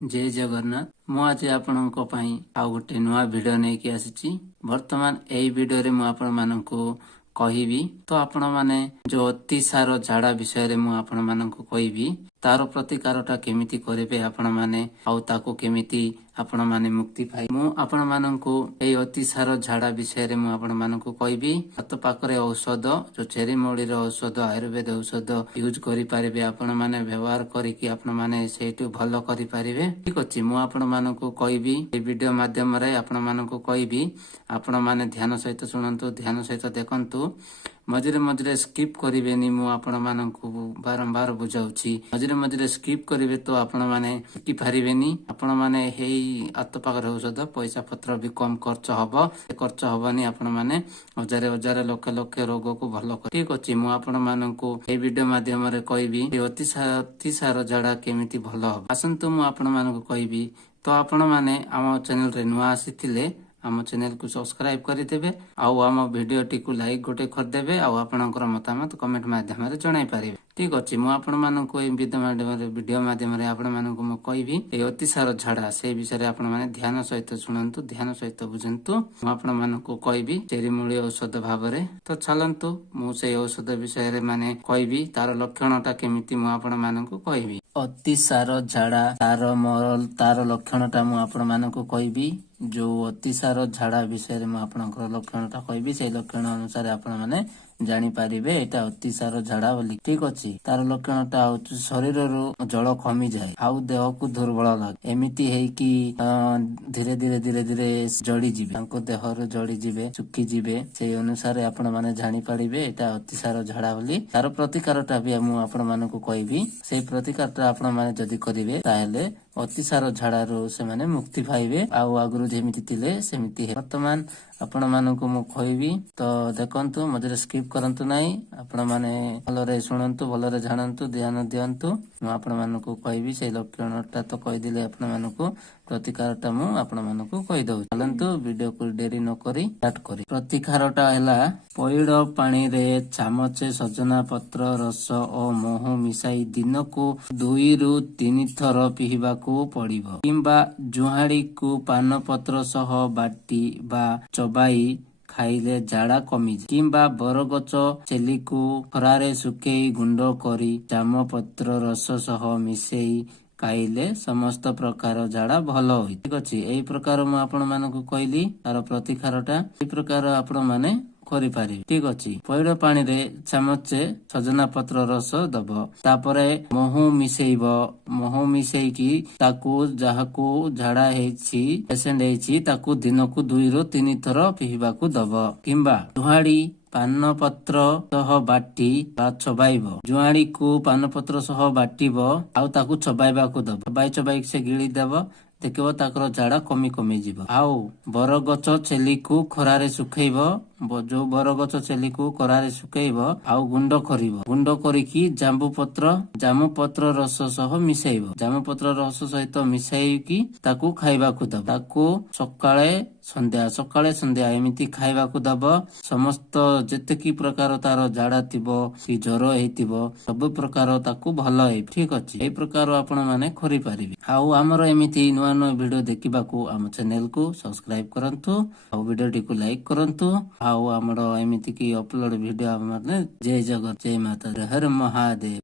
जय जगन्नाथ मु आज आपणक आउ गोटे नुआ भिडियो नहीं आसी बर्तमान यही भिडियो मु आपण मानक कहबी तो आपण माने जो अतिसार झाड़ा विषय मु आपण मानक कहबी तार प्रतिकारटा केमिति करेबे आपण माने आउ ताको केमिति आपण माने मुक्ति पाइ मु आपण मानक एई अतिसार झाड़ा विषय मु आपण मानक कहबी हाथ पाखरे औषध जो चेरी मोड़ी औषध आयुर्वेद औषध यूज करि पारिबे आपण माने व्यवहार करिकि आपण माने सेटु भलो करि पारिबे ठीक अछि मु आपण मानक कहबी ए वीडियो माध्यम रे आपण मानक कहबी आपण माने ध्यान सहित सुनंतु ध्यान सहित देखंतु मझिरे मझिरे स्किप करिवेनी मु आपण मानक बारंबार बुझाउछि मझिरे मझिरे स्किप करिवे तो आपण माने कि पारिवेनी आपण माने हेई आत्मपाकर औषध पैसा पत्र भी कम खर्च हबनी आपण माने हजार हजार लक्ष लक्ष रोग को भलो कर ठीक अछि मु आपण मानक ए वीडियो माध्यम रे कहबी अतिसार झाड़ा केमिति भलो हो आसंतु मु आपण मानक कहबी तो आपण माने आम चैनल रे नुआ आसीथिले आम चैनल को सब्सक्राइब करदेवे आउ आम वीडियो टी को लाइक गोटे करदेवे आउ आपनकर मतामत कमेंट माध्यम रे जणाई पारिबे ठीक अछि मु आपण मानक ए वीडियो माध्यम रे आपण मानक मु कहबी ए अतिसार झाड़ा से विषय रे आपण माने ध्यान सहित सुनंतु ध्यान सहित बुझंतु मु आपण मानक कहबी चेरी मूली औषध भाबरे तो चलंतु मु से औषध विषय रे माने कहबी तार लक्षणटा केमिति मु आपण मानक कहबी अतिसार झाड़ा तार लक्षणटा मु आपण मानक कहबी जो अतिसार झाड़ा विषय में आपनकर लक्षणटा कहबी से लक्षण अनुसार आपण माने जानी पारिबे एटा अतिसार झाड़ा बोली ठीक अछि तार लक्षणटा होछि शरीर रो जल कमी जाए आउ देह को दुर्बल लागे एमिति हेई कि धीरे धीरे धीरे धीरे जड़ी जिबे तांको देह रो जड़ी जिबे सुखी जिबे से अनुसार आपण माने जानी पारिबे एटा अतिसार झाड़ा बोली तार प्रतिकारटा भी मु आपण मानक कहबी से प्रतिकारटा आपण माने जदी करिवे ताहेले अतिसार झाड़ा रो से माने मुक्ति पाइबे आउ आगुरु जेमिति थिले सेमिति वर्तमान आपण मानक मु कहबी तो देखंतु मझे स्किप करंतु नाही आपण माने भलरे सुनंतु भलरे जानंतु ध्यान दियंतु मु आपण मानक कहबी से लक्षणटा तो कहि दिले आपण मानक प्रतिकारटा मु आपण मानक कहि दउ चलंतु वीडियो को देरी न करी स्टार्ट करी प्रतिकारटा हैला पइड पानी रे चामचे सजना पत्र रस और महू मिसाई दिन को 2 रु 3 थर पीवा को पड़िबो किंबा जुहाड़ी को पान पत्र सह बाटी बा चबाई खाइले झाड़ा कमी किंबा बरगच चेली को खरारे सुखेई गुंड करी जाम पत्र रस सह मिसेई खाइले समस्त प्रकार झाड़ा भल होई ठीक अछि एई प्रकार मु आपण मानक कहली तार प्रतिकारटा एई प्रकार आपण माने करि पारिबे ठीक अछि पइड पानी रे चामचे सजना पत्र रस दब तापरे महू मिसेई की ताकू जाहाकू झाड़ा हेछि पेशेंट हेछि ताकू दिन को 2 रु 3 थर पीवा को दब किंबा जुहाड़ी पान पत्र सह बाटी बा चबाइबो जुआड़ी को पान पत्र सह बाटिबो आउ ताकू चबाइबा को दब चबाई से गिली देबो देखिबो ताकर झाड़ा कमी जीव आउ बरगच छेली को खरारे सुखेइबो जो बरगच छेली को खरारे सुखेइबो आउ गुंड करिकी जामु पत्र रस सह मिसेइबो जामु पत्र रस सहित मिसाइकी ताकू खाइबा को दब ताकू सकाळे संध्या एमिति खाइबा को दब समस्त जेतेकी प्रकार तार झाड़ा थिबो कि ज्वर हेतिबो सब प्रकार ताकू भलो हे ठीक अछि ए प्रकार आपण माने करि पारिबे आउ हमर एमिति नुआ नुआ वीडियो देखिबाकू हम चैनल को सब्सक्राइब करंतु आउ वीडियो टी को लाइक करंतु आउ हमर एमिति की अपलोड वीडियो माने जय जगत जय माता हर महादेव।